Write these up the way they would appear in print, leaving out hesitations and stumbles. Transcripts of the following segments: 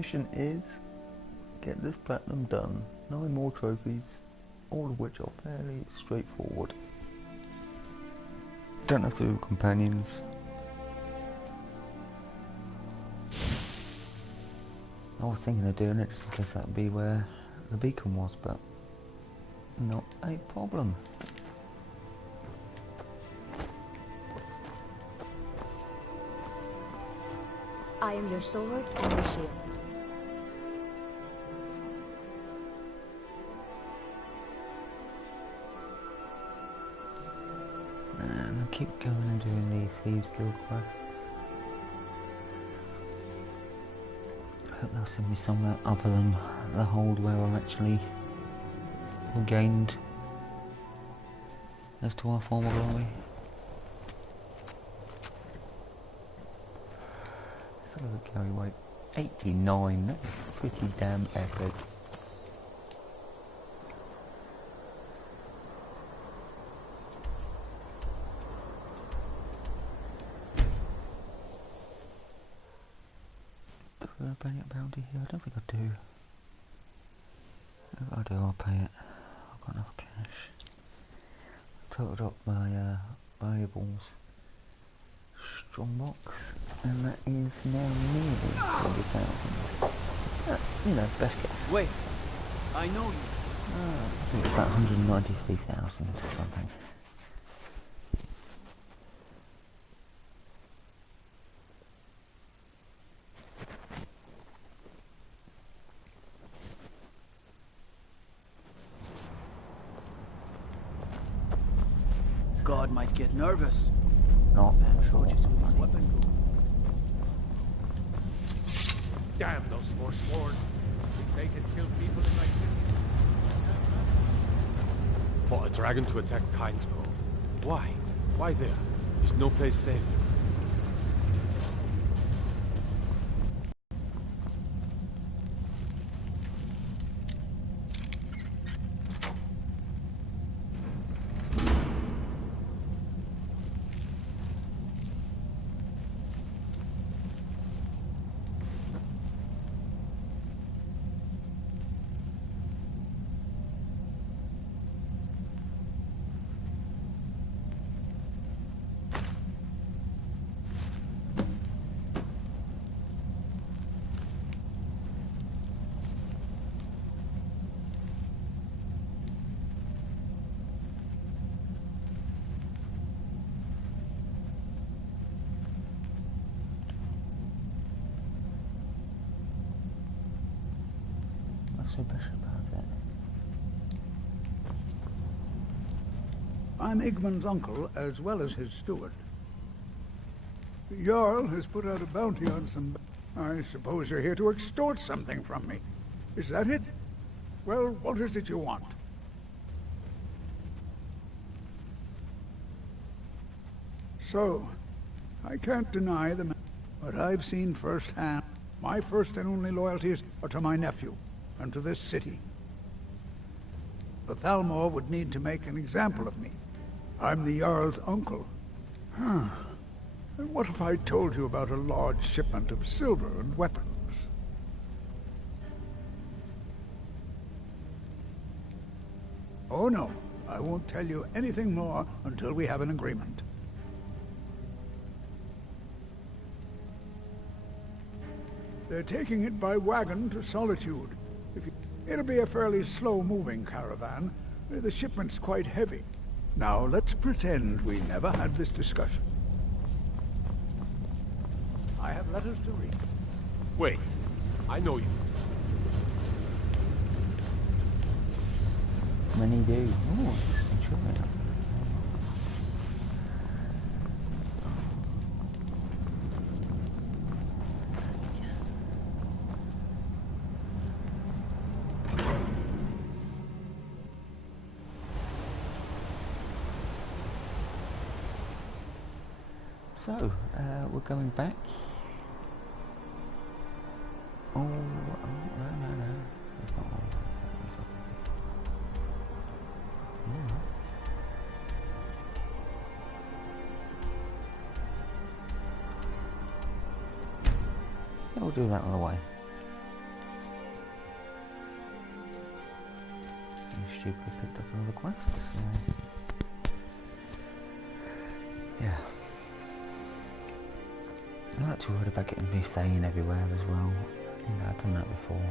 mission is get this platinum done. 9 more trophies, all of which are fairly straightforward. Don't have to do companions. I was thinking of doing it just in case that would be where the beacon was, but not a problem. I am your sword and your shield. And I'll keep going and doing the Thieves Guild quest. I hope they'll send me somewhere other than the hold where I actually gained as to our former glory. So the carry weight 89, that's pretty damn epic. Do I pay a bounty here? I don't think I do. If I do, I'll pay it. I've got enough cash. Totaled up my valuables strongbox, and that is now nearly 20,000. You know, best guess. Wait, I know you. I think it's about 193,000 or something. God might get nervous. Not Man sure. approaches with his weapon. Damn those forsworn. Think they can kill people in my city? For a dragon to attack Kyne's Grove. Why? Why there? Is no place safe? What's so special about it? I'm Igmund's uncle, as well as his steward. The Jarl has put out a bounty on some... I suppose you're here to extort something from me. Is that it? Well, what is it you want? So, I can't deny the... But I've seen firsthand. My first and only loyalties are to my nephew, and to this city. The Thalmor would need to make an example of me. I'm the Jarl's uncle. And what if I told you about a large shipment of silver and weapons? Oh no, I won't tell you anything more until we have an agreement. They're taking it by wagon to Solitude. It'll be a fairly slow-moving caravan. The shipment's quite heavy. Now, let's pretend we never had this discussion. I have letters to read. Wait, I know you. Many do. Oh, interesting. So, we're going back. Oh, no. That's not one. Yeah, we'll do that on the way. magically picked up another quest. So yeah. I'm not too worried about getting methane everywhere as well. You know, I've done that before.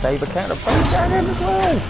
Save a counterpunch at him as well!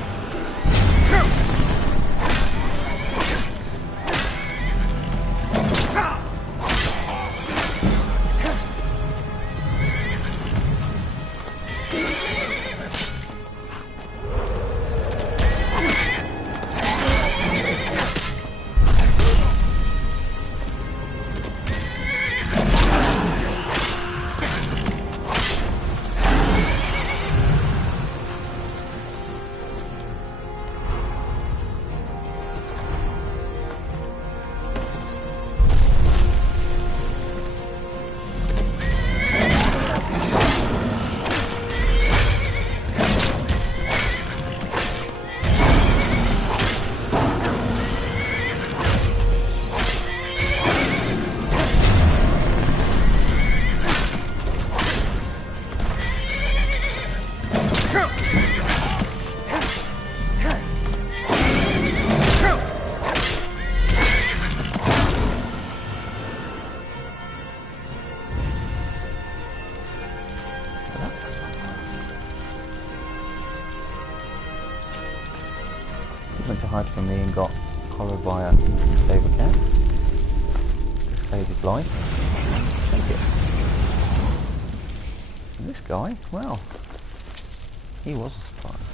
Went to hide from me and got collared by a saber cat. Saved his life. Thank you. And this guy, well, he was a surprise.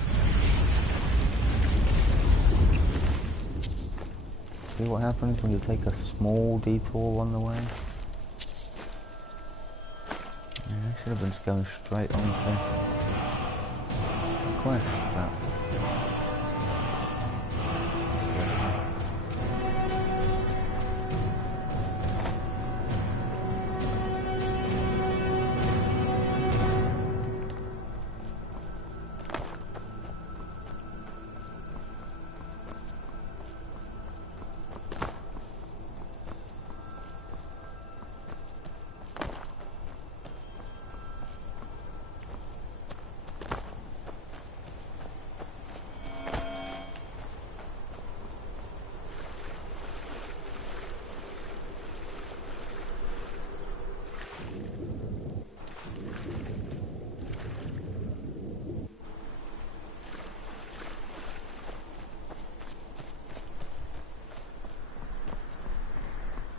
See what happens when you take a small detour on the way? Yeah, I should have been just going straight on to the quest, but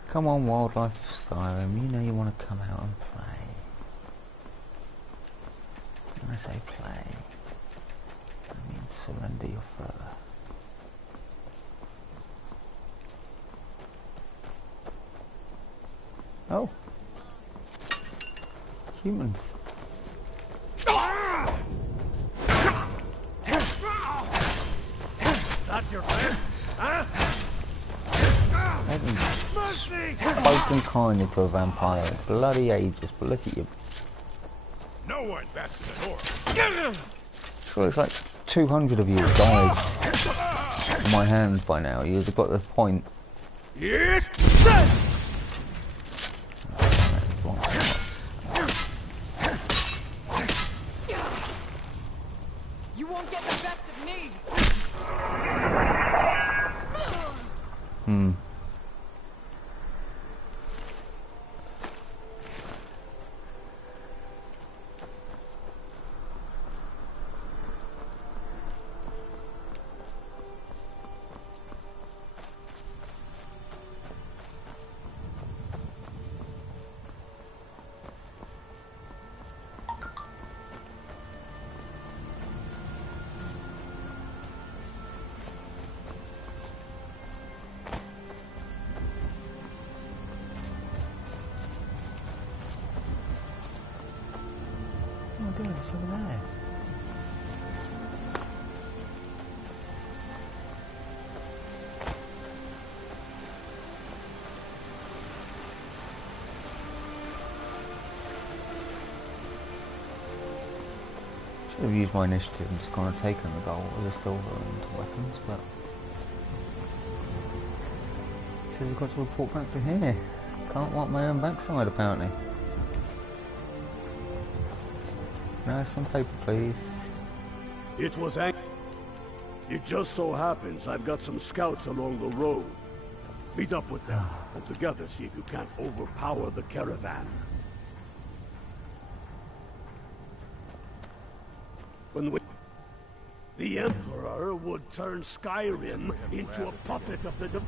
come on, Wildlife Skyrim, you know you want to come out and play. When I say play, I mean surrender your fur. Oh! Humans. That's your best, huh? Spoken kindly to a vampire in bloody ages, but look at you. No one bats an orc. So it's like 200 of you have died in my hands by now. You've got the point. Yes. You won't get the best of me. doing? It's over there. Should have used my initiative and just kind of taken the gold with the silver and weapons, but says I've got to report back to here. Can't wipe my own backside apparently. No, some paper please. It was It just so happens I've got some scouts along the road. Meet up with them, and together see if you can't overpower the caravan. The Emperor would turn Skyrim into a puppet of the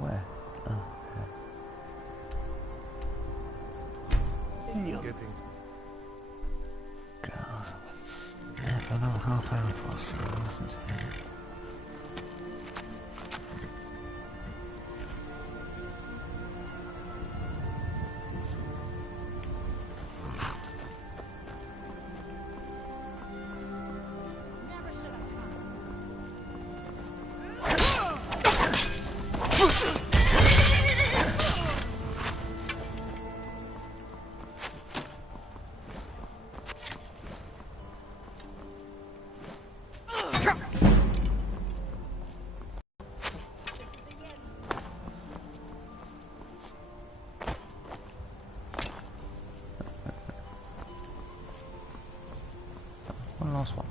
Where? Oh, Div- Getting God, it's for another half hour for us, isn't it? One last one.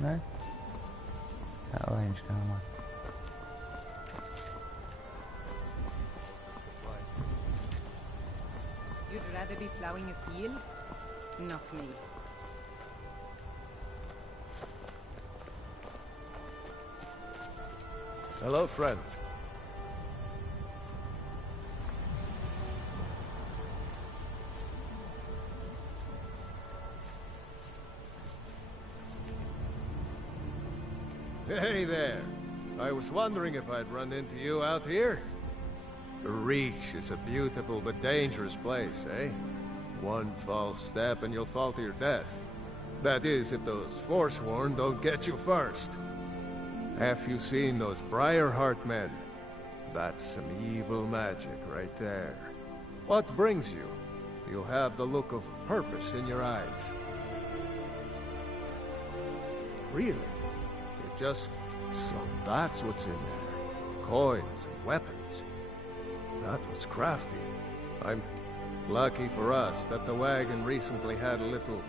No? That orange now, am I? You'd rather be plowing a field? Not me. Hello, friend. Hey there. I was wondering if I'd run into you out here. The Reach is a beautiful but dangerous place, eh? One false step and you'll fall to your death. That is, if those Forsworn don't get you first. Have you seen those Briarheart men? That's some evil magic right there. What brings you? You have the look of purpose in your eyes. Really? It just... So that's what's in there. Coins and weapons. That was crafty. I'm lucky for us that the wagon recently had a little...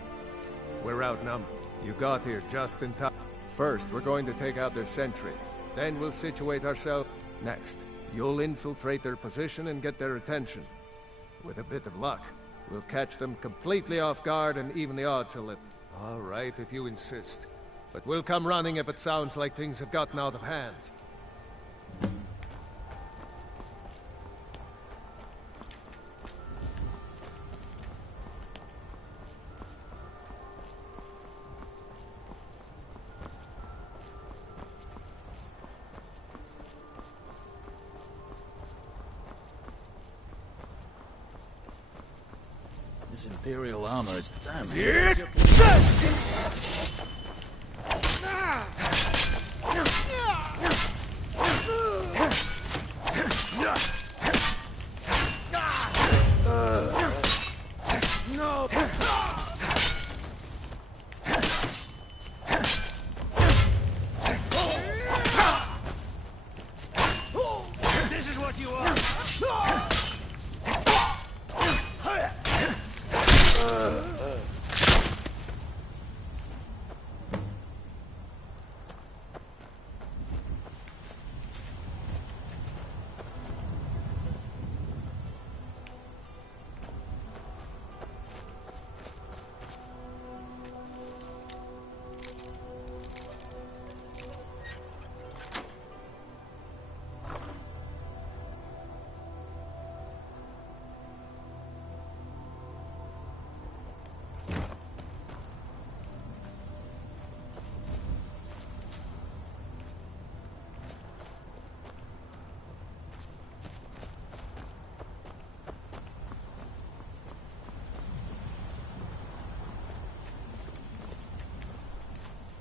We're outnumbered. You got here just in time. First, we're going to take out their sentry. Then we'll situate ourselves. Next, you'll infiltrate their position and get their attention. With a bit of luck, we'll catch them completely off guard and even the odds a little. All right, if you insist. But we'll come running if it sounds like things have gotten out of hand. This Imperial armor is damn. No! This is what you are.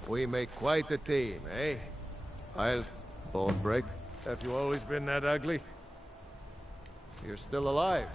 We make quite a team, eh? I'll... Bone break. Have you always been that ugly? You're still alive.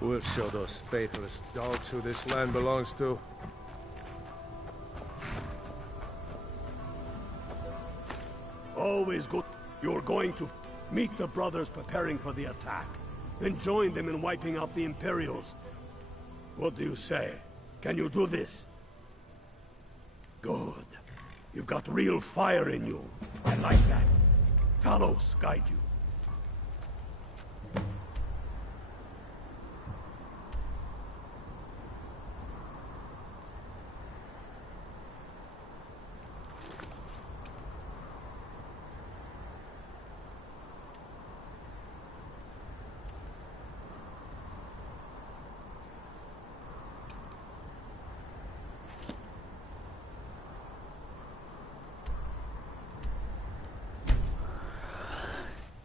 We'll show those faithless dogs who this land belongs to. Always good. You're going to meet the brothers preparing for the attack. Then join them in wiping out the Imperials. What do you say? Can you do this? Good. You've got real fire in you. I like that. Talos guide you.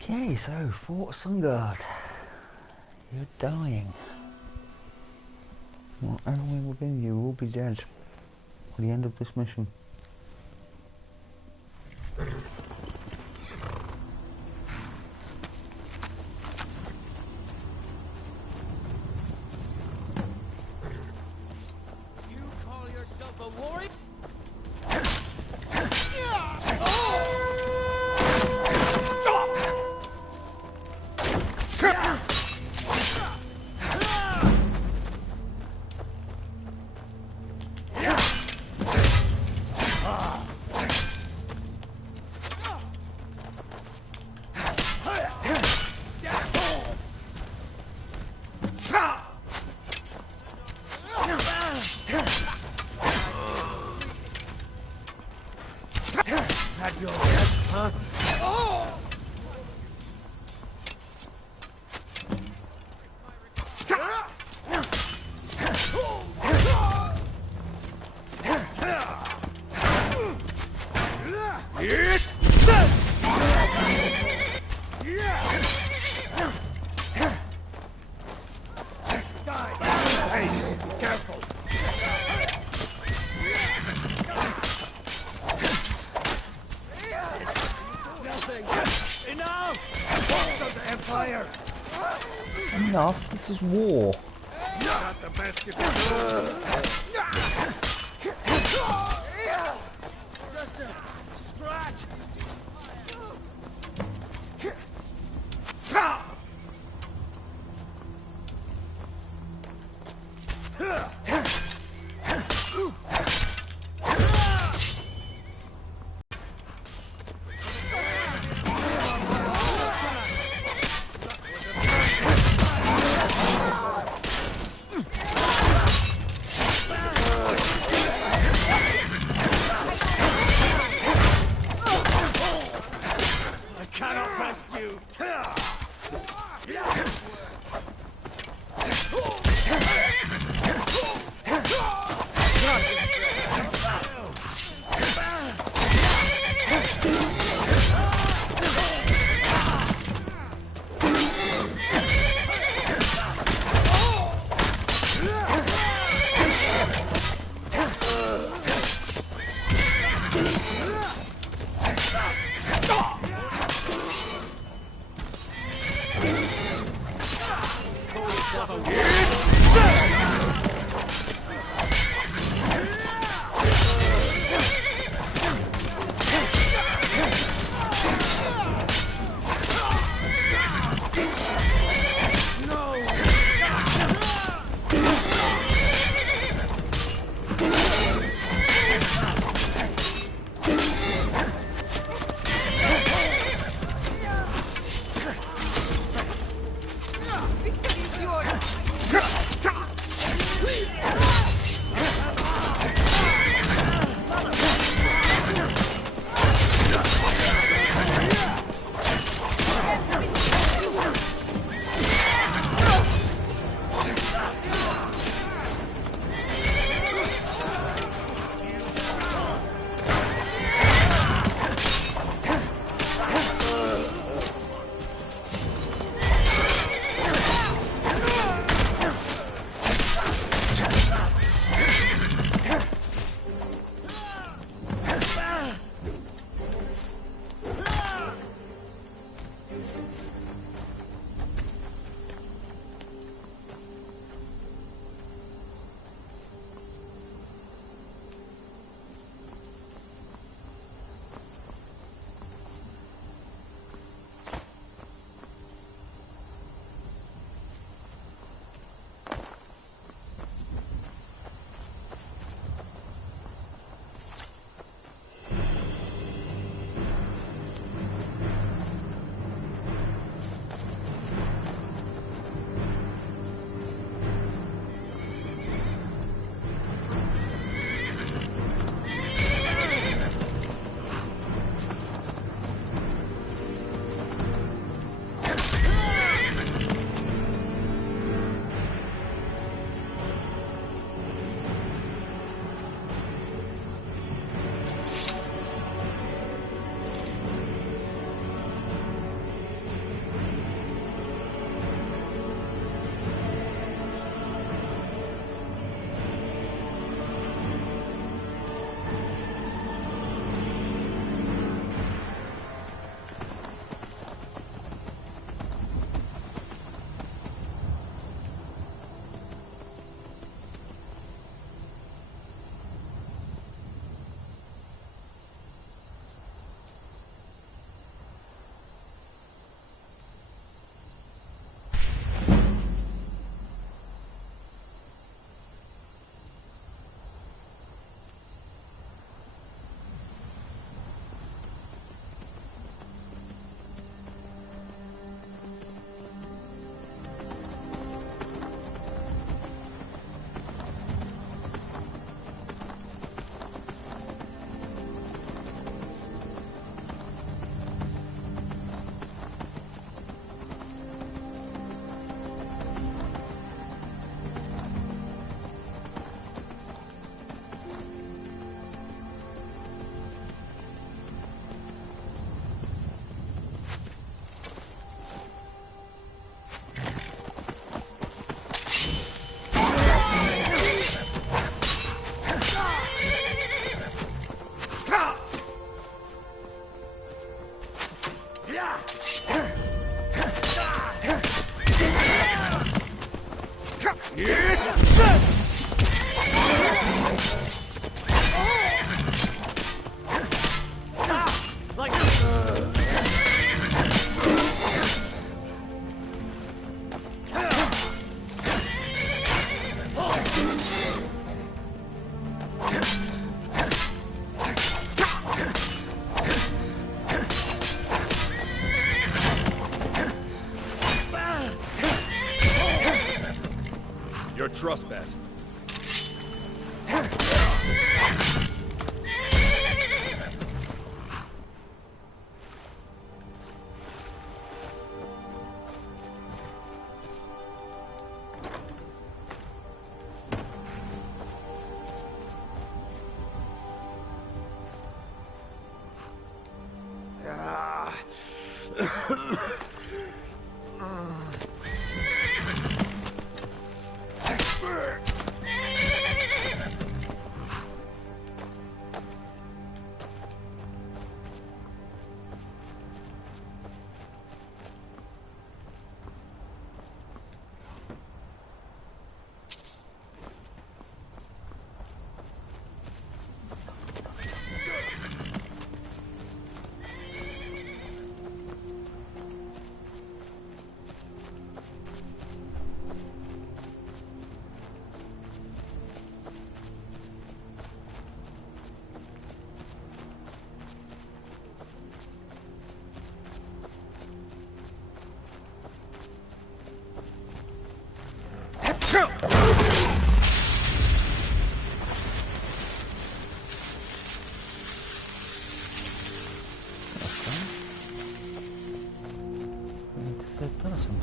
Okay, so Fort Sungard. You're dying. Whatever within you will be dead at the end of this mission. You call yourself a warrior? Enough, this is war. Not the best you can do. Just a scratch. You're trespassing. Third person.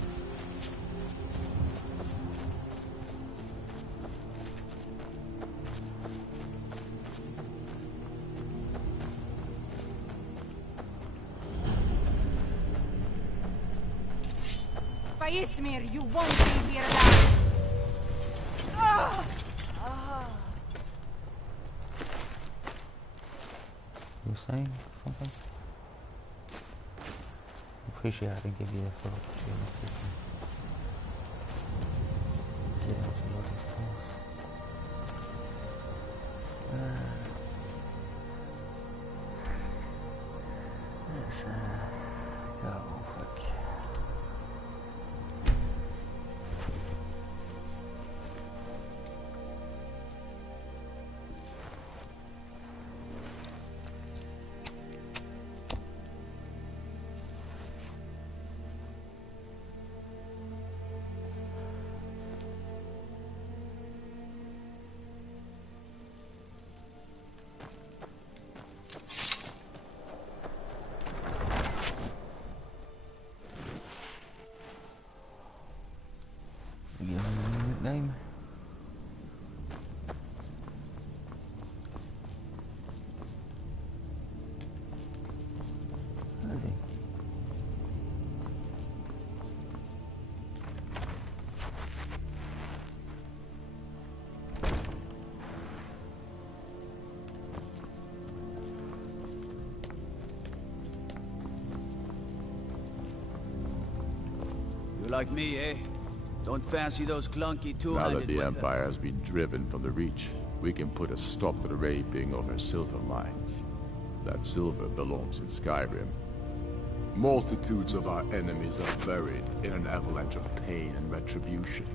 Faismir, you won't be here alive! You were saying something? Appreciate I didn't give you the full opportunity to get out of your distance. Let's go quick. You have a nickname? Has he? You like me, eh? Don't fancy those clunky Now two-handed that the weapons. Empire has been driven from the Reach, we can put a stop to the raping of her silver mines. That silver belongs in Skyrim. Multitudes of our enemies are buried in an avalanche of pain and retribution,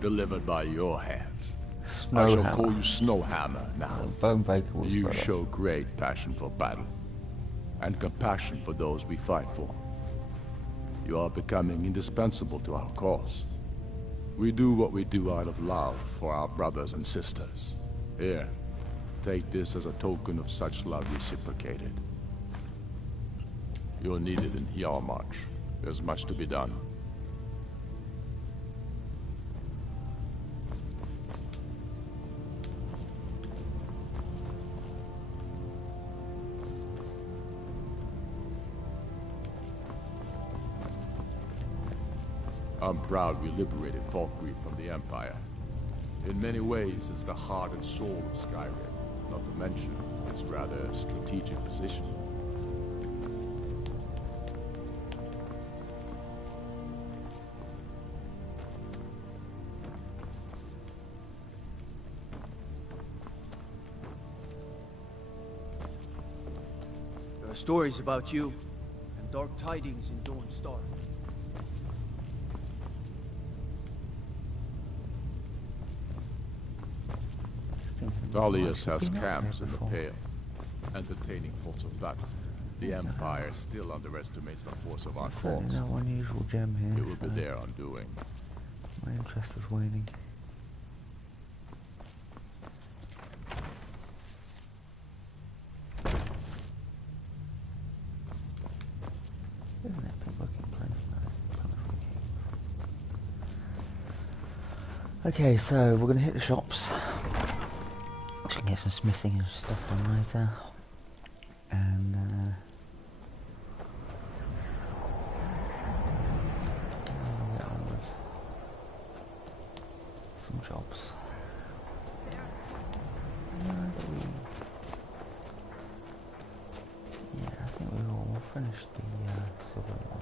delivered by your hands. I shall call you Snowhammer now. Bonebreaker was You brother. show great passion for battle, and compassion for those we fight for. You are becoming indispensable to our cause. We do what we do out of love for our brothers and sisters. Here, take this as a token of such love reciprocated. You're needed in Hjalmarch. There's much to be done. I'm proud we liberated Falkreath from the Empire. In many ways, it's the heart and soul of Skyrim, not to mention its rather strategic position. Stories about you, and dark tidings in Dawn Star. Dalius has camps in the Pale, entertaining thoughts of battle. The Empire still underestimates the force of our cause. No unusual gem here. It will be their undoing. My interest is waning. Isn't it a big looking place, though? Okay, so we're gonna hit the shops. So we can get some smithing and stuff on later. And we'll get on with some jobs. Yeah, I think we will finish the silver one.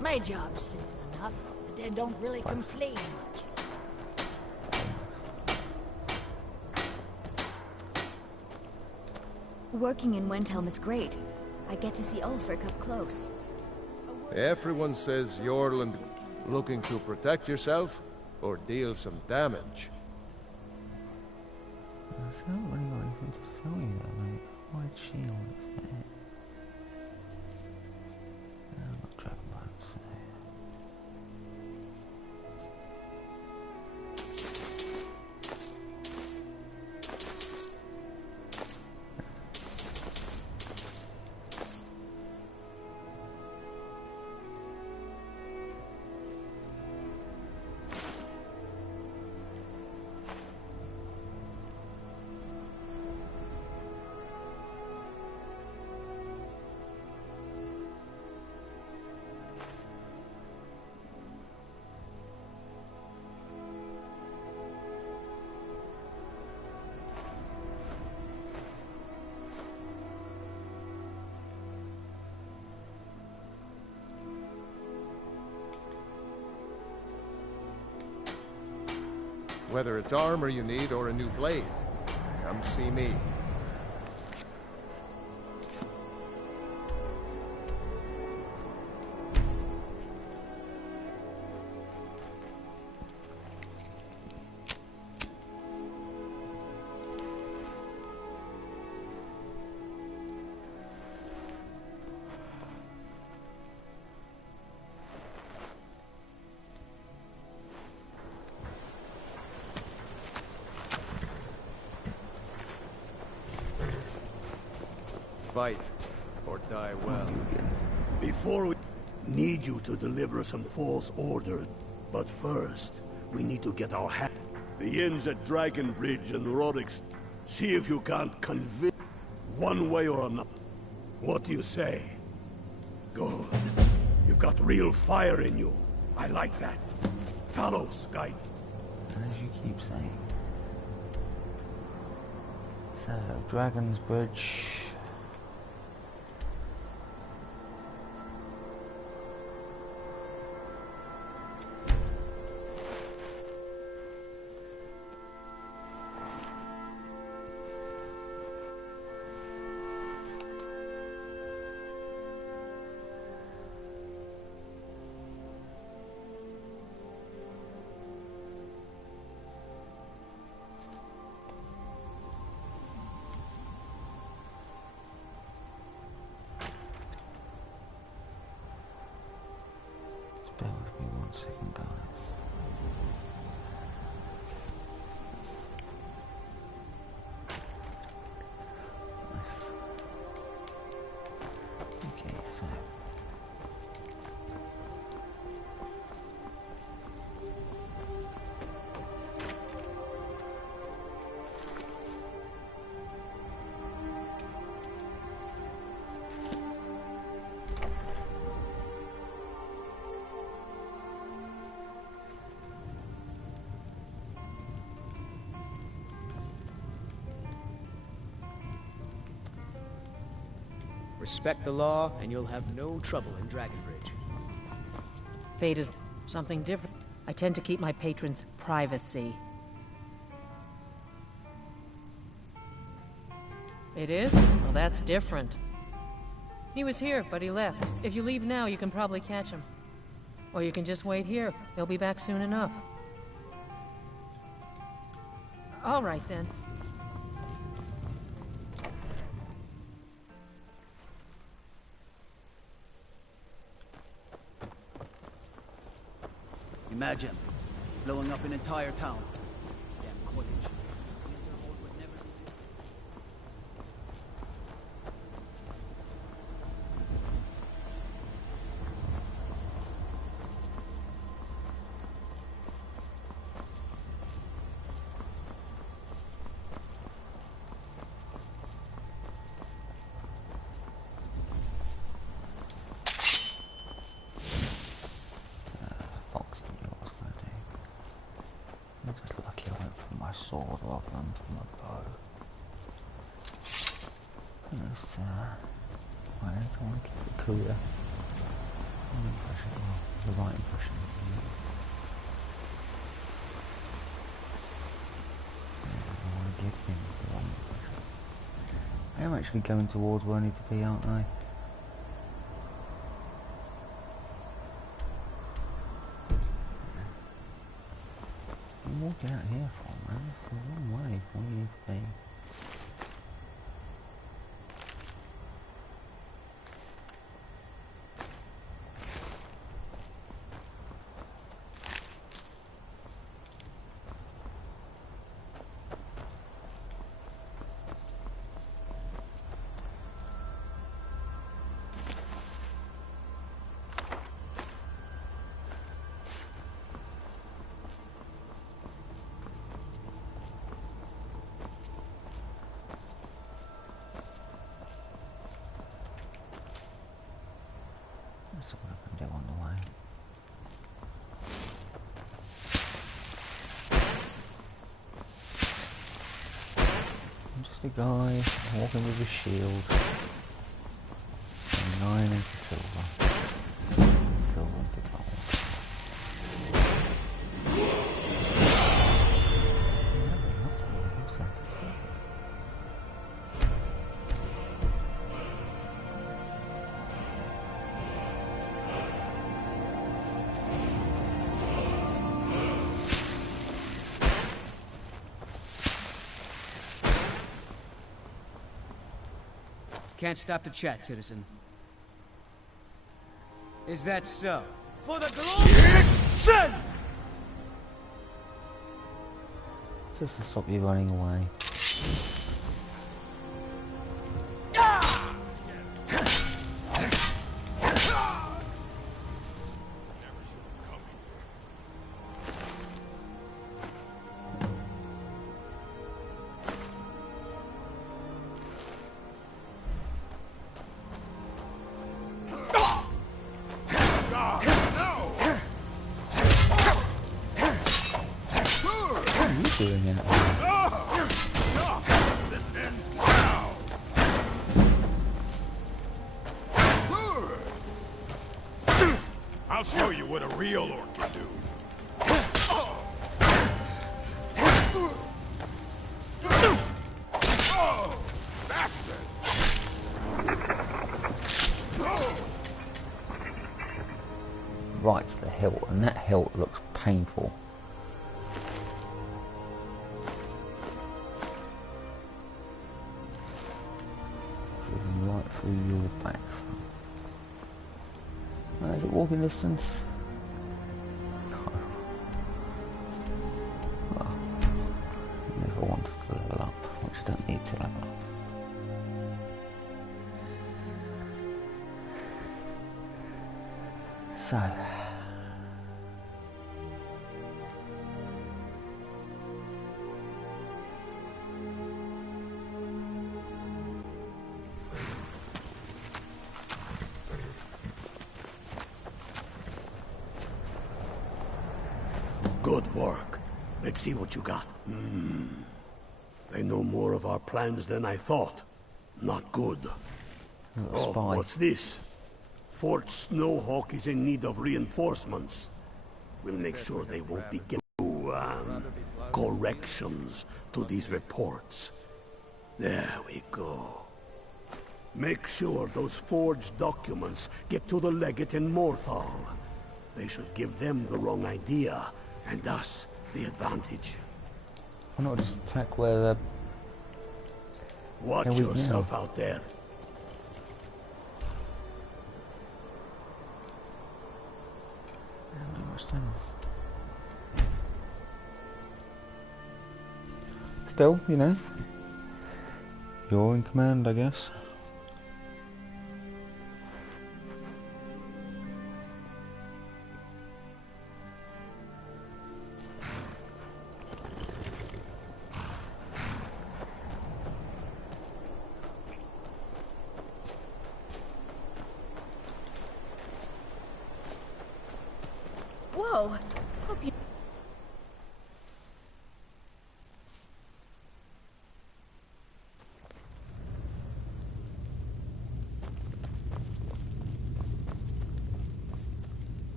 My job's simple enough, but they don't really complain much. Working in Wendhelm is great. I get to see Ulfric up close. Everyone says Yorland looking to protect yourself or deal some damage. There's not really got anything to sell you though, like white shield, isn't it? Not dragon boats. Whether it's armor you need or a new blade, come see me. Fight, or die well. Before we need you to deliver some false orders. But first, we need to get our hand. The inns at Dragon Bridge and Roddick's. See if you can't convince one way or another. What do you say? Good. You've got real fire in you. I like that. Talos, guide. As you keep saying. So, Dragon's Bridge. Bear with me 1 second, guys. Okay, so Respect the law, and you'll have no trouble in Dragonbridge. Fate is something different. I tend to keep my patrons' privacy. It is? Well, that's different. He was here, but he left. If you leave now, you can probably catch him. Or you can just wait here. He'll be back soon enough. All right, then. Imagine blowing up an entire town. Damn cottage. Sword rather than from my bow. I don't want to keep it cooler. The right impression. I want to give him the wrong impression. I am actually going towards where I need to be, aren't I? I'm walking out here for, man. It's the wrong way for where you need to be. That's what I can do on the way. I'm just a guy walking with a shield. And 9 into silver. Silver into gold. Can't stop the chat, citizen. Is that so? For the glory! Just to stop you running away. Doing it. I'll show you what a real orc can do. Right to the hilt, and that hilt looks painful. Right through your back. Is it walking distance? No. Well, never wanted to level up, which I don't need to level up. So. Good work. Let's see what you got. They know more of our plans than I thought. Not good. Oh, what's this? Fort Snowhawk is in need of reinforcements. We'll make sure they won't be getting corrections to these reports. There we go. Make sure those forged documents get to the legate in Morthal. They should give them the wrong idea, and us the advantage. Why not just attack where the... Watch yourself out there. That makes much sense. Still, you know, you're in command, I guess. Whoa! Hope you...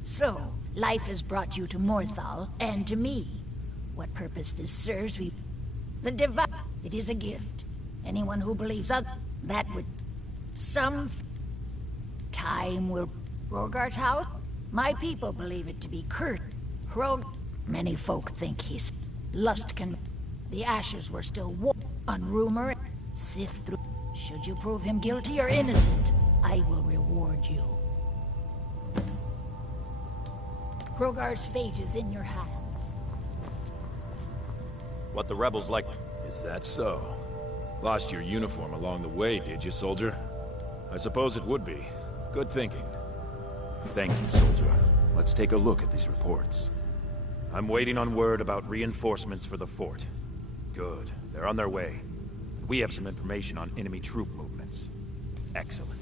So, life has brought you to Morthal, and to me. What purpose this serves, The divine... It is a gift. Anyone who believes that would... Time will... Rogar's house? My people believe it to be Many folk think he's... Lust can... The ashes were still on rumor. Sift through... Should you prove him guilty or innocent, I will reward you. Rogar's fate is in your hands. What the rebels like... Is that so? Lost your uniform along the way, did you, soldier? I suppose it would be. Good thinking. Thank you, soldier. Let's take a look at these reports. I'm waiting on word about reinforcements for the fort. Good. They're on their way. We have some information on enemy troop movements. Excellent.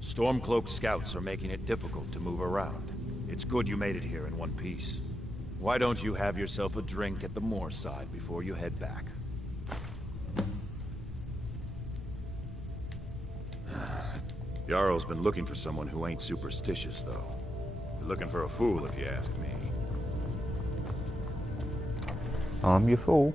Stormcloaked scouts are making it difficult to move around. It's good you made it here in one piece. Why don't you have yourself a drink at the moor side before you head back? Jarl's been looking for someone who ain't superstitious, though. You're looking for a fool, if you ask me. I'm your fool.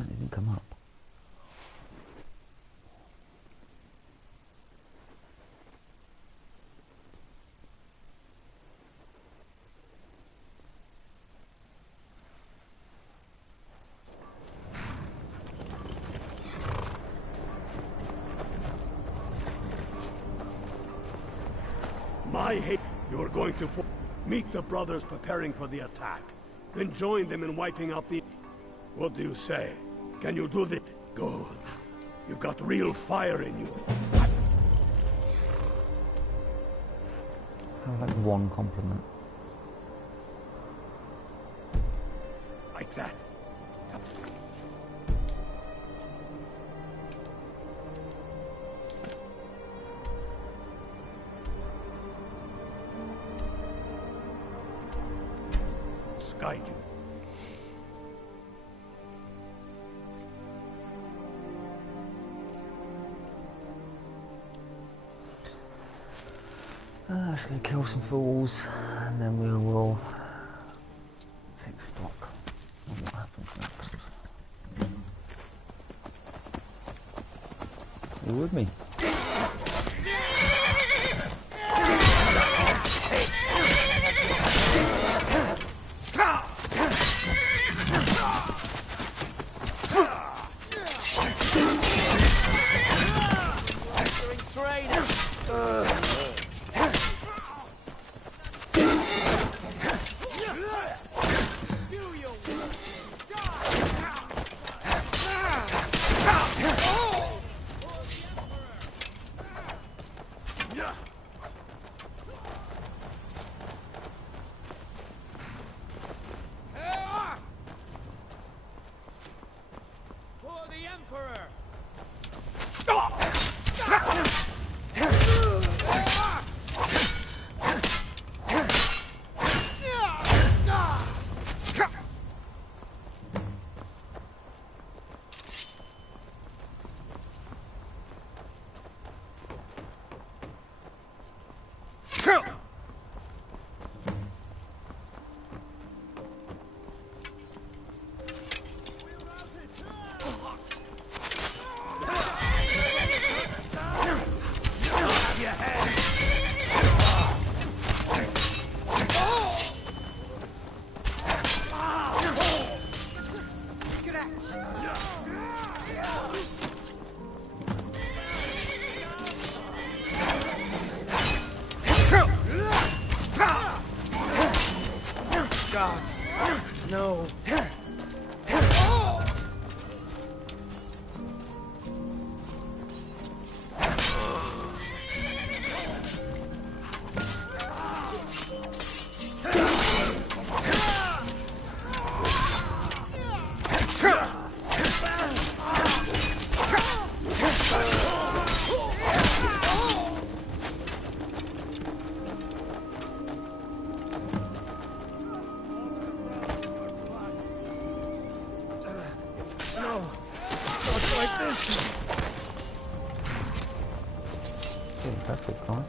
It didn't come up. My hate, you're going to meet the brothers preparing for the attack. Then join them in wiping out the... What do you say? Can you do this? Good. You've got real fire in you. I like one compliment. Like that. Guide you. Let's go kill some fools, and then we will take stock of what happens next. You with me? Gods. No. Perfect, guys.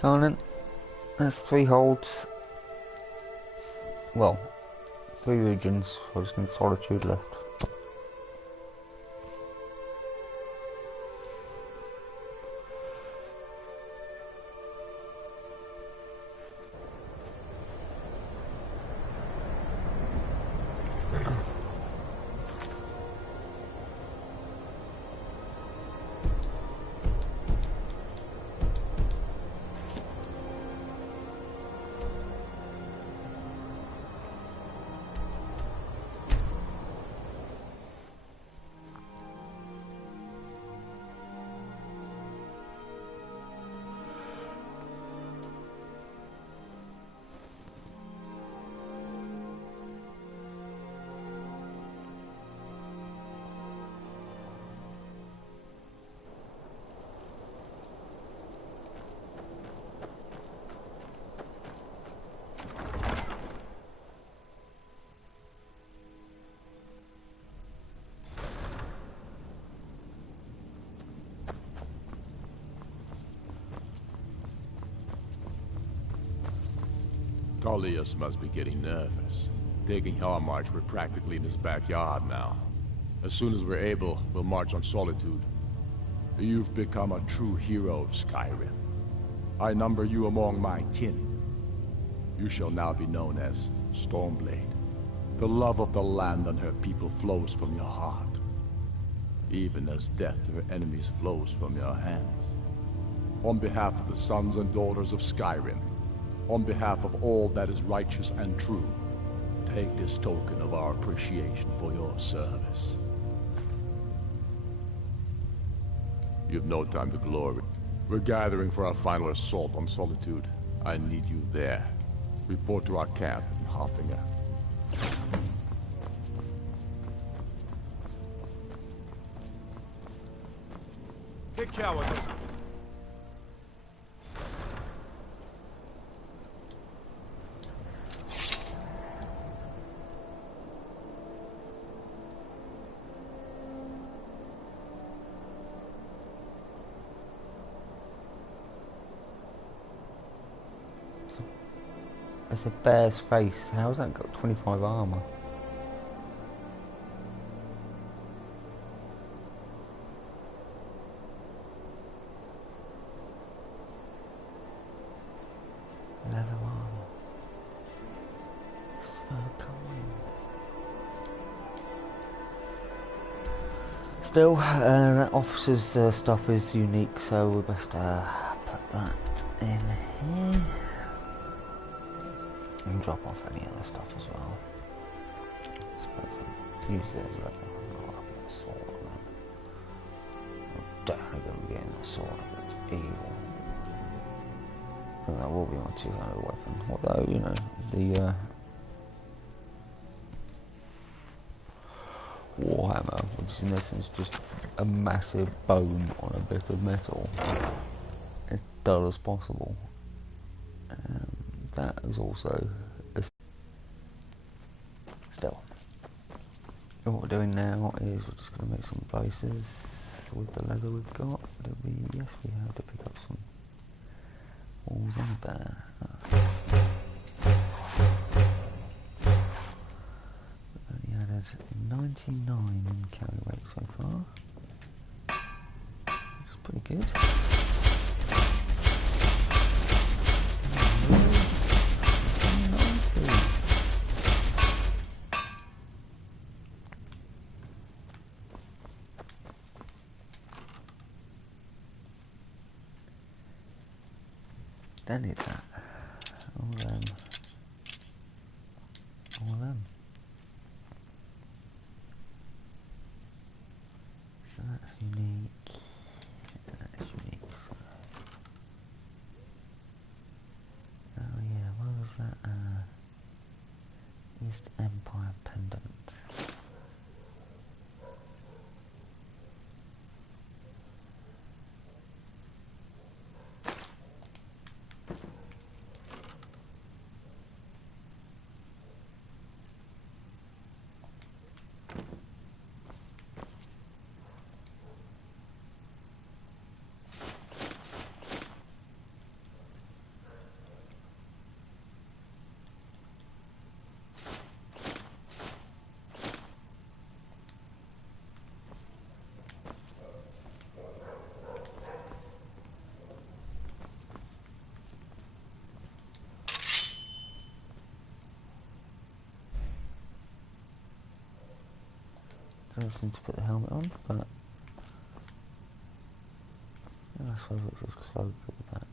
Conan, there's 3 holds. Well, 3 regions. I just need Solitude left. Tullius must be getting nervous. Taking our march, we're practically in his backyard now. As soon as we're able, we'll march on Solitude. You've become a true hero of Skyrim. I number you among my kin. You shall now be known as Stormblade. The love of the land and her people flows from your heart, even as death to her enemies flows from your hands. On behalf of the sons and daughters of Skyrim, on behalf of all that is righteous and true, take this token of our appreciation for your service. You've no time to glory. We're gathering for our final assault on Solitude. I need you there. Report to our camp in Hoffinger. Take care of this. It's a bear's face. How's that got 25 armor? Leather armor. So cool. Still, that officer's stuff is unique, so we best put that in here. And drop off any other stuff as well. I suppose I'll use the leather. I'll have a sword on that. I'm definitely going to be getting that sword if it's evil. And that will be my two-handed weapon. Although, you know, the Warhammer, which is in essence just a massive bone on a bit of metal, as dull as possible. That is also still. What we're doing now is we're just going to make some places with the leather we've got. Yes, we have to pick up some walls and there. We've only added 99 in carry weight so far. Which is pretty good. Don't need that. All them. All them. So that's unique. That's unique. So. Oh yeah, what was that? East Empire pendant. Doesn't seem to put the helmet on, but yeah, I suppose it's his cloak at the back.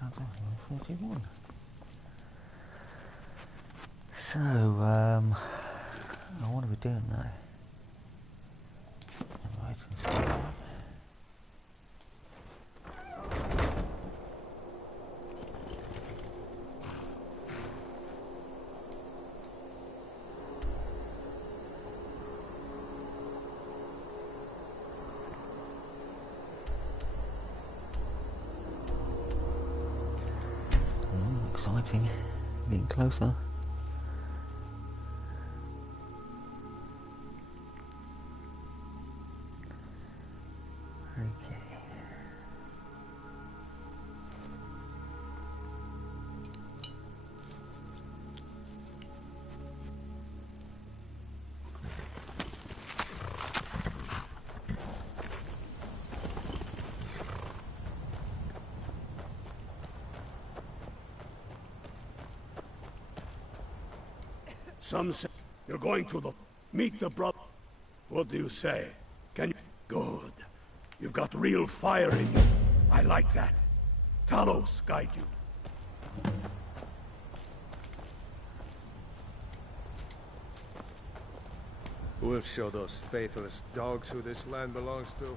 Level 41. So, what are we doing now? Right, exciting. Getting closer. Okay. Some say you're going to the... meet the brother. What do you say? Can you... Good. You've got real fire in you. I like that. Talos guide you. We'll show those faithless dogs who this land belongs to.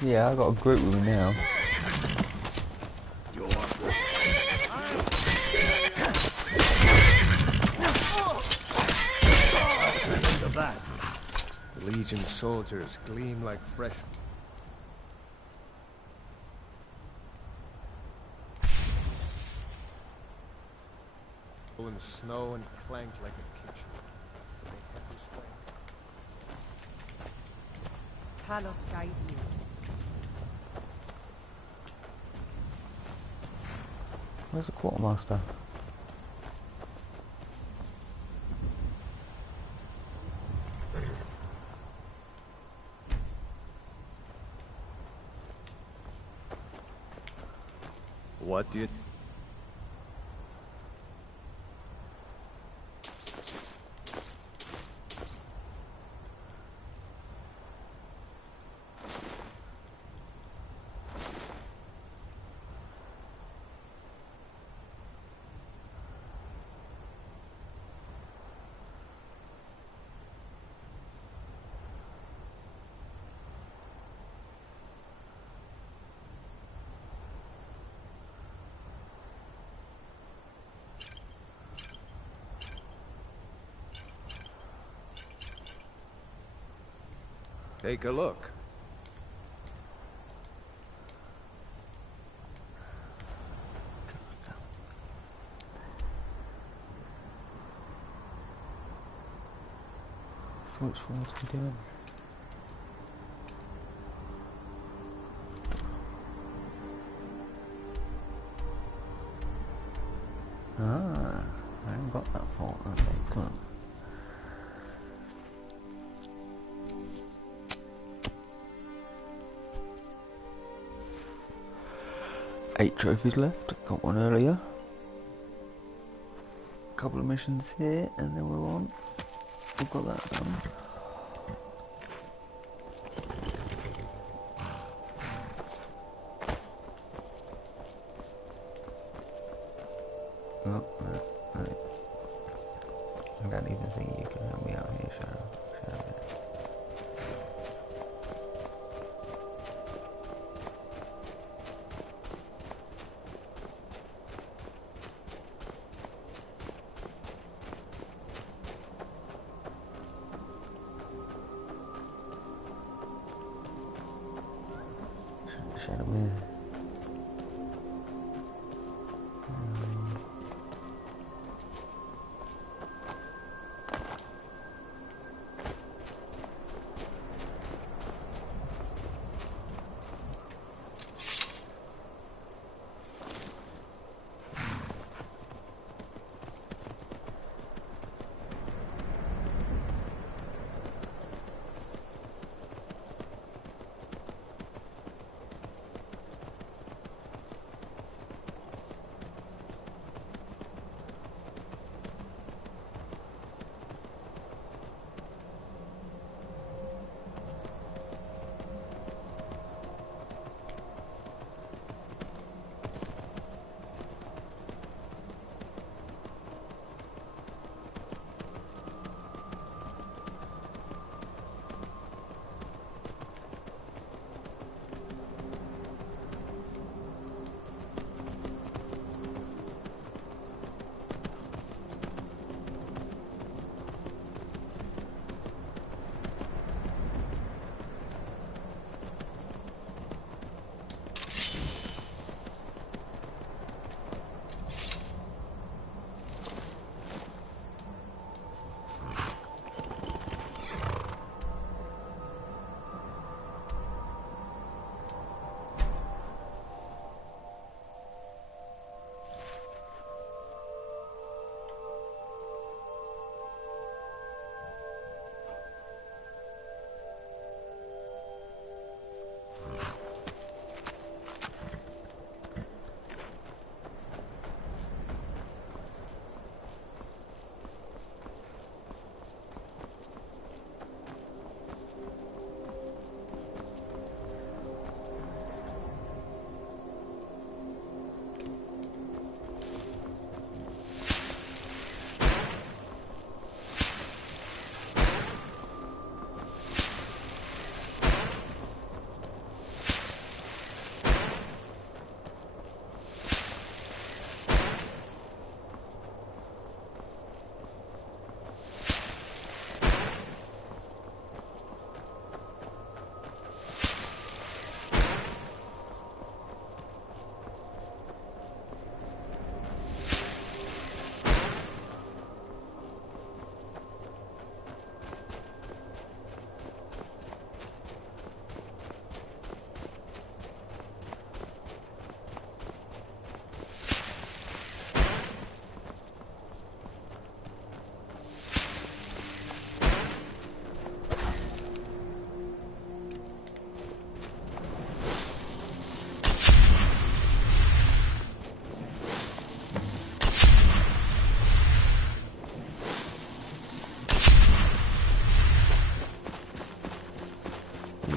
Yeah, I got a group with me now. The Legion soldiers gleam like fresh. In the snow and clank like a kitchen. They head this way. Talos guide you. Where's the quartermaster? What do you... Take a look. Which ones are we doing? Ah, I haven't got that far. That's excellent. Eight trophies left. Got one earlier. Couple of missions here, and then we're on. We've got that done. Oh, no. I don't even think you can help me out here, Shadow. Shadow here.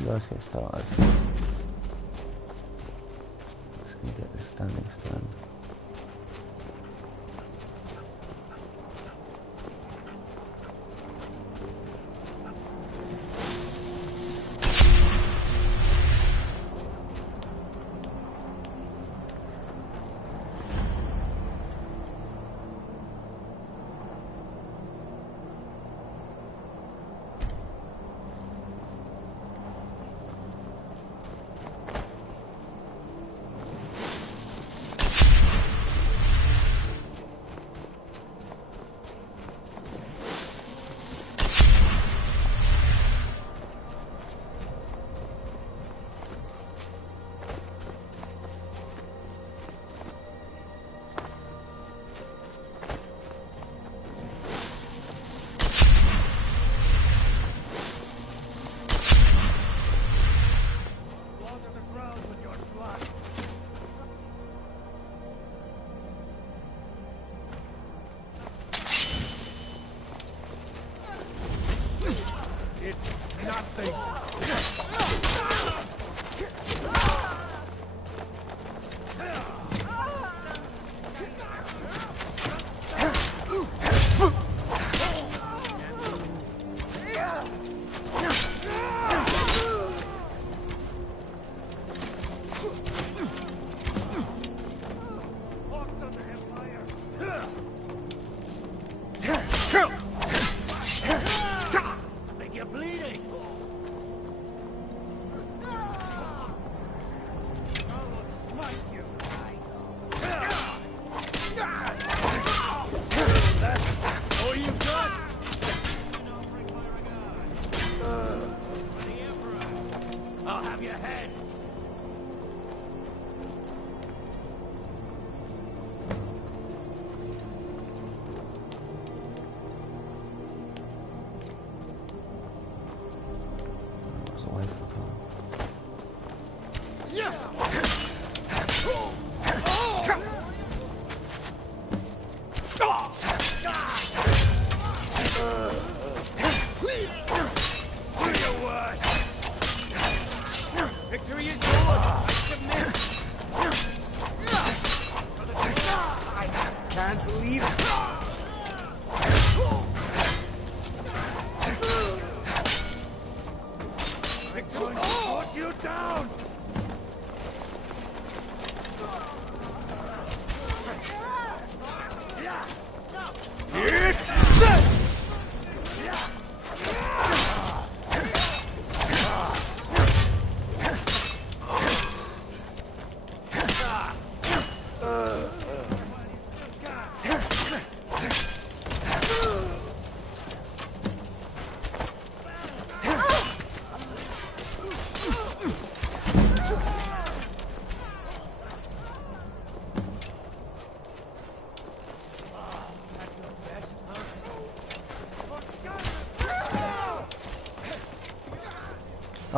guys get started. Let's get this standing stone.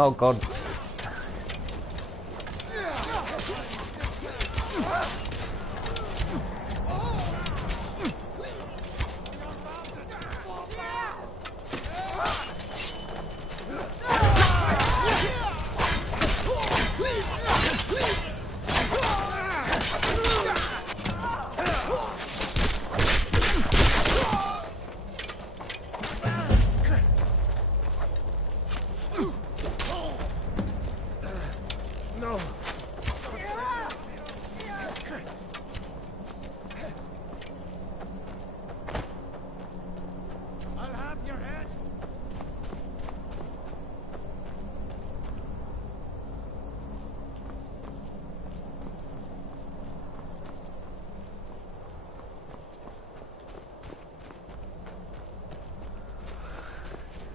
Oh god.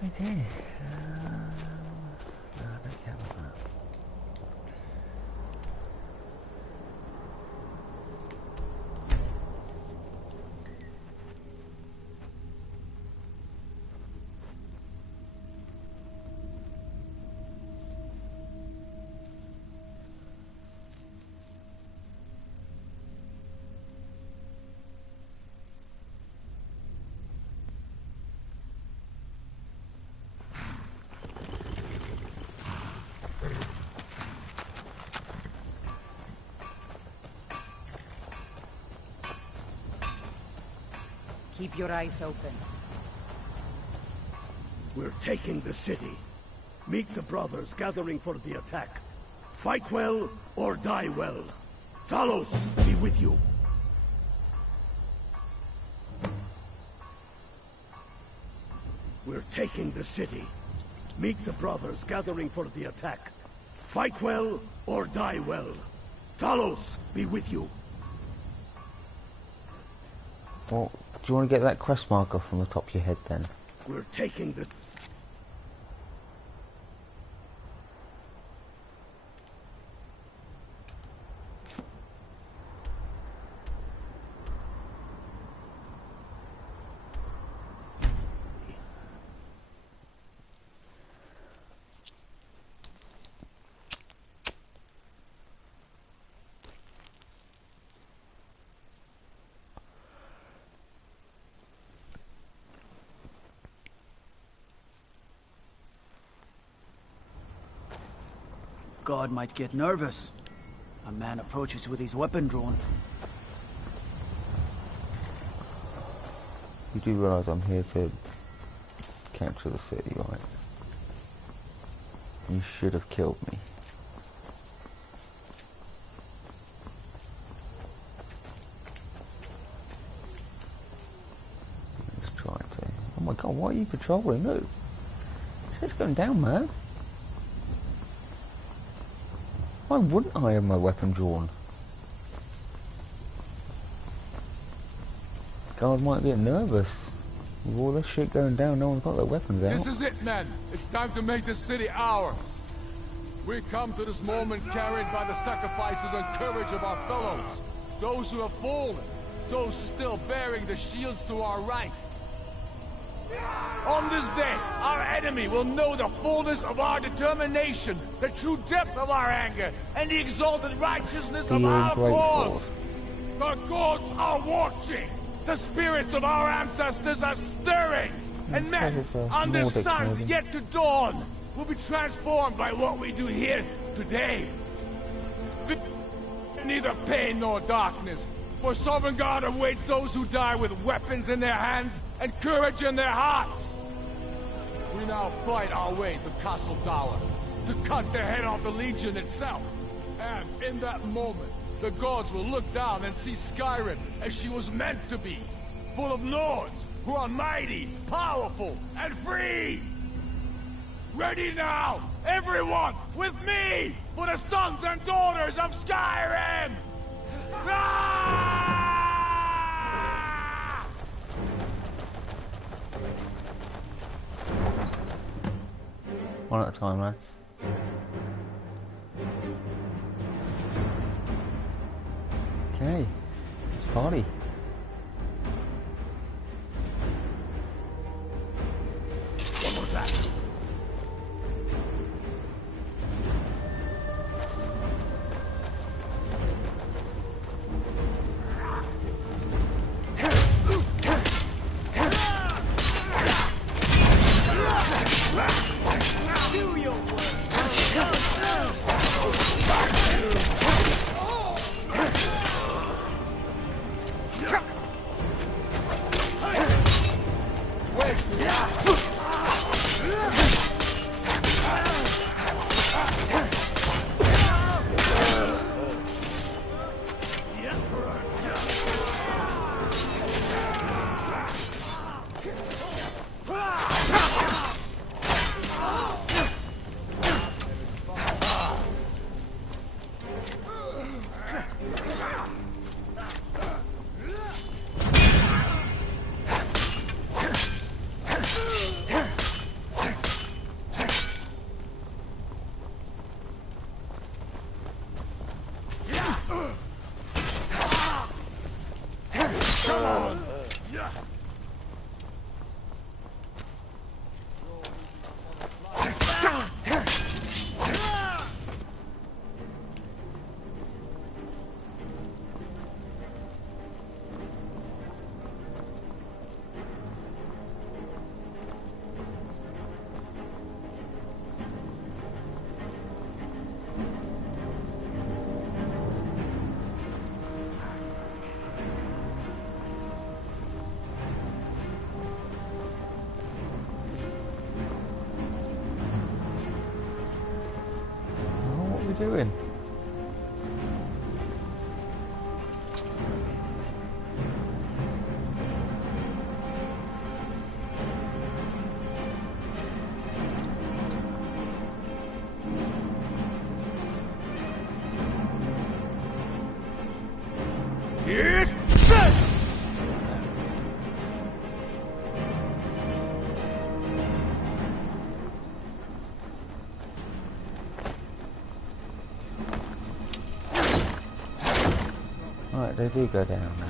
Okay. I don't care about that. Keep your eyes open. We're taking the city. Meet the brothers gathering for the attack. Fight well or die well. Talos be with you. We're taking the city. Meet the brothers gathering for the attack. Fight well or die well. Talos be with you. Well, do you want to get that quest marker from the top of your head then? We're taking the... God might get nervous. A man approaches with his weapon drawn. You do realise I'm here to capture the city, right? You should have killed me. Let's try to. Oh my god, why are you patrolling? Look. Shit's going down, man. Why wouldn't I have my weapon drawn? Guard might get nervous. With all this shit going down, no one's got their weapons out. This is it, men. It's time to make this city ours. We come to this moment carried by the sacrifices and courage of our fellows. Those who have fallen. Those still bearing the shields to our right. On this day, our enemy will know the fullness of our determination, the true depth of our anger, and the exalted righteousness of our cause. The gods are watching. The spirits of our ancestors are stirring. And men, under suns yet to dawn, will be transformed by what we do here today. Neither pain nor darkness, for Sovereign God awaits those who die with weapons in their hands and courage in their hearts. We now fight our way to Castle Tower, to cut the head off the Legion itself. And in that moment, the gods will look down and see Skyrim as she was meant to be, full of lords who are mighty, powerful, and free. Ready now, everyone, with me, for the sons and daughters of Skyrim! Ah! One at a time, lads. Okay, let's party. What was that? doing? Here's set! Right, they do go down now.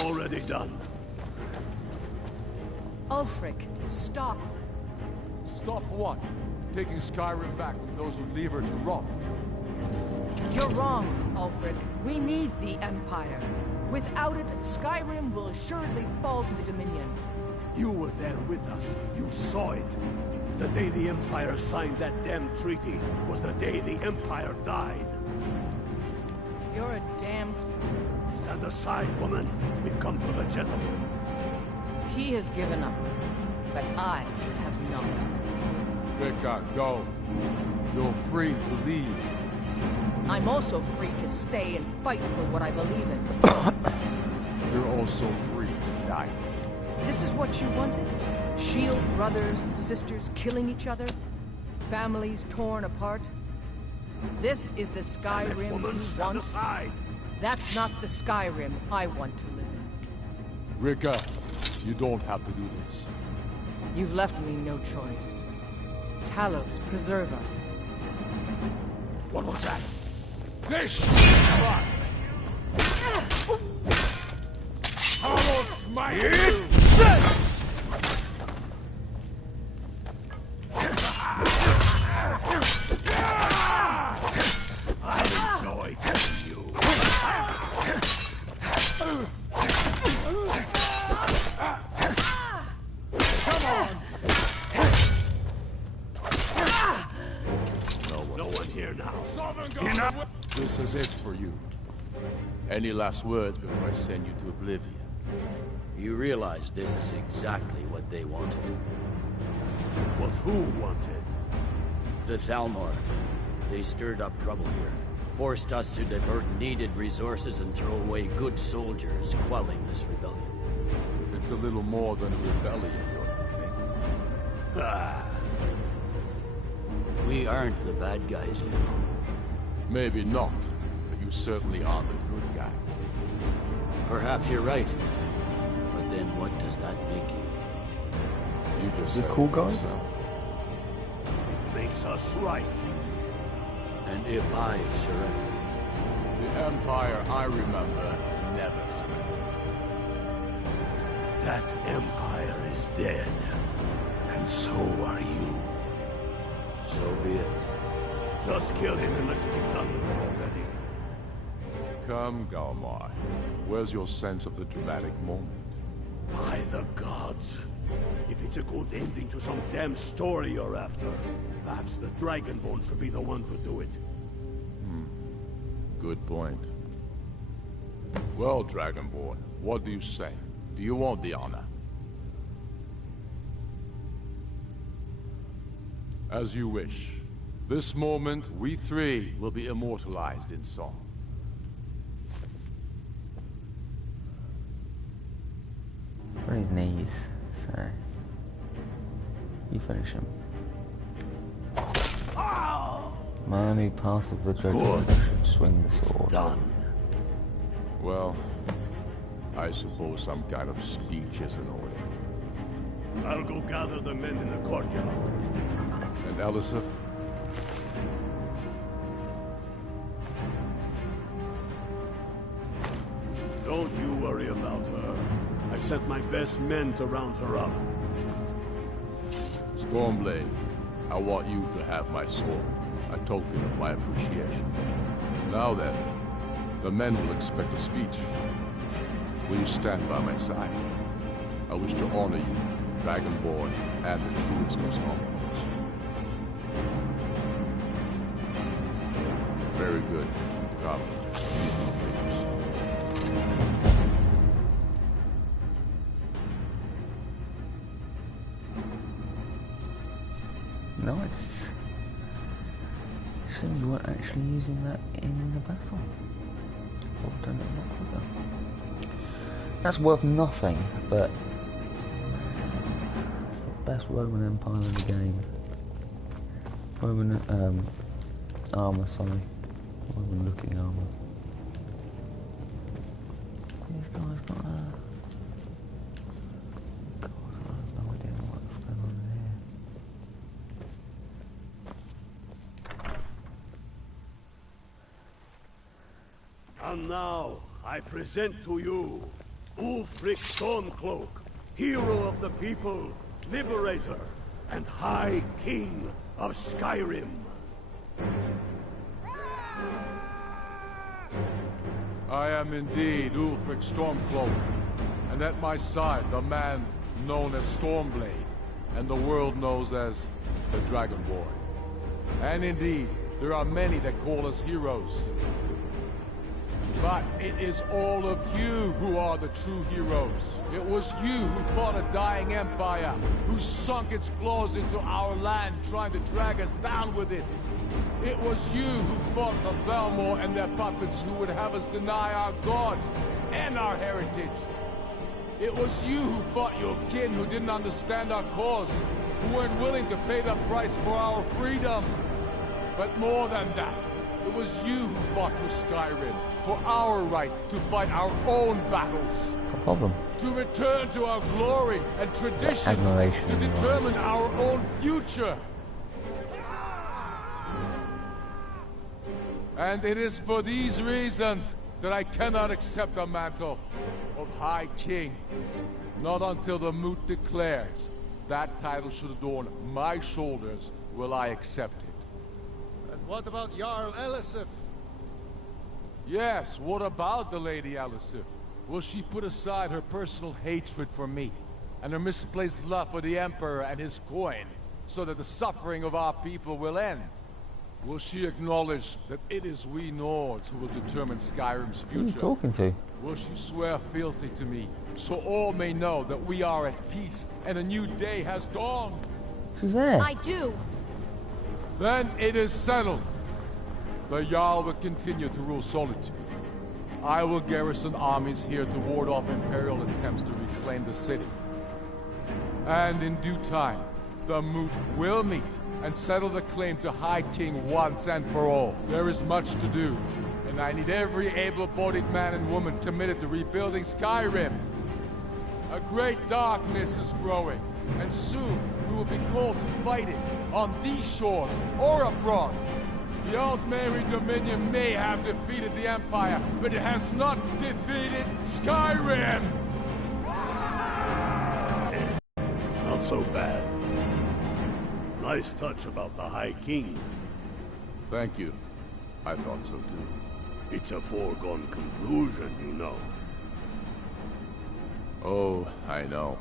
Already done. Ulfric, stop. Stop what? Taking Skyrim back from those who leave her to rot. You're wrong, Ulfric. We need the Empire. Without it, Skyrim will assuredly fall to the Dominion. You were there with us. You saw it. The day the Empire signed that damn treaty was the day the Empire died. You're a damn fool. Stand aside, woman. We've come for the gentleman. He has given up, but I have not. Rika, go. You're free to leave. I'm also free to stay and fight for what I believe in. You're also free to die. This is what you wanted? Shield brothers and sisters killing each other? Families torn apart? This is the Skyrim woman, you stand want? aside. That's not the Skyrim I want to live in. Rika, you don't have to do this. You've left me no choice. Talos, preserve us. What was that? This shit rot! Hollow smite! I enjoy killing you. Come on! No one here now. This is it for you. Any last words before I send you to oblivion? You realize this is exactly what they wanted. What who wanted? The Thalmor. They stirred up trouble here. forced us to divert needed resources and throw away good soldiers, quelling this rebellion. It's a little more than a rebellion, don't you think? Ah. We aren't the bad guys, you know. Maybe not, but you certainly are the good guys. Perhaps you're right. But then what does that make you? You just The said cool it guys? yourself. It makes us right. And if I surrender? The Empire I remember never surrendered. That empire is dead. And so are you. So be it. Just kill him and let's be done with it already. Come, Galmar. Where's your sense of the dramatic moment? By the gods. If it's a good ending to some damn story you're after, perhaps the Dragonborn should be the one to do it. Good point. Well, Dragonborn, what do you say? Do you want the honor? As you wish. This moment, we three will be immortalized in song. On his knees, so you finish him. Man who passes the dragon should swing the sword. Done. Well, I suppose some kind of speech is in order. I'll go gather the men in the courtyard. And Elisif? Don't you worry about her. I've sent my best men to round her up. Stormblade, I want you to have my sword, a token of my appreciation. Now then, the men will expect a speech. Will you stand by my side? I wish to honor you, Dragonborn, and the truest of Stormcloaks. Very good. Come. Nice. So you weren't actually using that in the battle. I've done it a lot quicker. That's worth nothing, but it's the best Roman Empire in the game. Roman armor, sorry. Roman looking armor. These guys got a... God, I have no idea what's going on here. And now, I present to you Ulfric Stormcloak, hero of the people, liberator, and High King of Skyrim. I am indeed Ulfric Stormcloak, and at my side the man known as Stormblade, and the world knows as the Dragonborn. And indeed, there are many that call us heroes. But it is all of you who are the true heroes. It was you who fought a dying empire, who sunk its claws into our land, trying to drag us down with it. It was you who fought the Belmore and their puppets who would have us deny our gods and our heritage. It was you who fought your kin who didn't understand our cause, who weren't willing to pay the price for our freedom. But more than that, it was you who fought for Skyrim, for our right to fight our own battles. No problem. To return to our glory and traditions, to determine our own future. And it is for these reasons that I cannot accept the mantle of High King. Not until the moot declares that title should adorn my shoulders will I accept it. And what about Jarl Elisif? Yes, what about the Lady Elisif? Will she put aside her personal hatred for me, and her misplaced love for the Emperor and his coin, so that the suffering of our people will end? Will she acknowledge that it is we Nords who will determine Skyrim's future? Who are you talking to? Will she swear fealty to me, so all may know that we are at peace and a new day has dawned? She's there. I do. Then it is settled. The Jarl will continue to rule Solitude. I will garrison armies here to ward off Imperial attempts to reclaim the city. And in due time, the Moot will meet and settle the claim to High King once and for all. There is much to do, and I need every able-bodied man and woman committed to rebuilding Skyrim. A great darkness is growing, and soon we will be called to fight it on these shores or abroad. The Altmeri Dominion may have defeated the Empire, but it has not defeated Skyrim! Not so bad. Nice touch about the High King. Thank you. I thought so too. It's a foregone conclusion, you know. Oh, I know.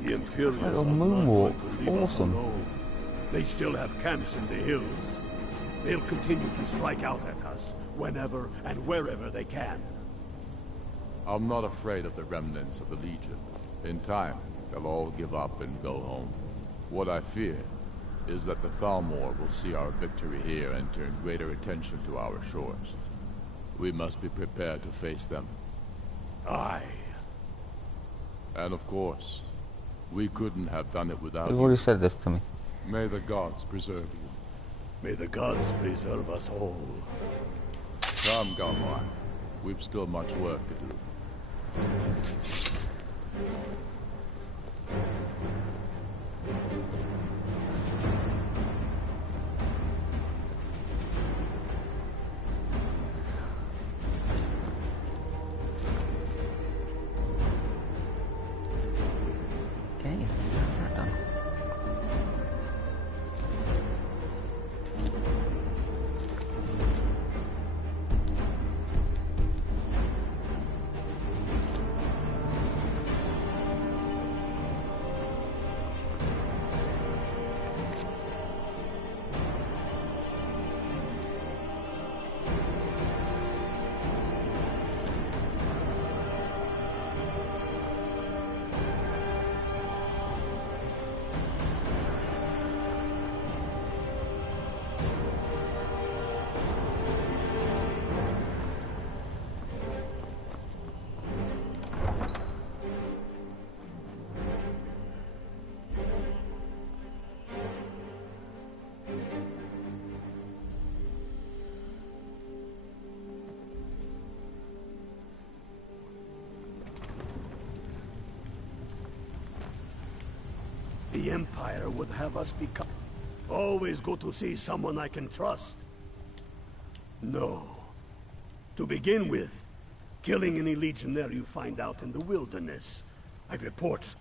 The Imperials are not going to leave us alone. They still have camps in the hills. They'll continue to strike out at us whenever and wherever they can. I'm not afraid of the remnants of the Legion. In time, they'll all give up and go home. What I fear is that the Thalmor will see our victory here and turn greater attention to our shores. We must be prepared to face them. Aye. And of course, we couldn't have done it without You've you. already said this to me. May the gods preserve you. May the gods preserve us all. Come, Galmar. We've still much work to do. Okay, that's that done. The Empire would have us become... Always go to see someone I can trust. No. To begin with, killing any legionnaire you find out in the wilderness. I've reports.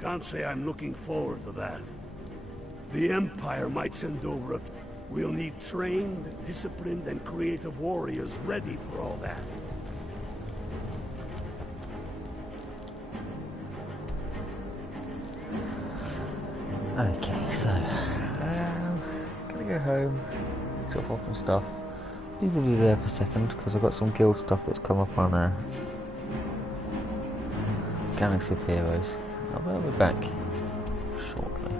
Can't say I'm looking forward to that. The Empire might send over a... We'll need trained, disciplined, and creative warriors ready for all that. Okay, so gonna go home, top off and stuff. Leave the video there for a second because I've got some guild stuff that's come up on Galaxy of Heroes. I'll be back shortly.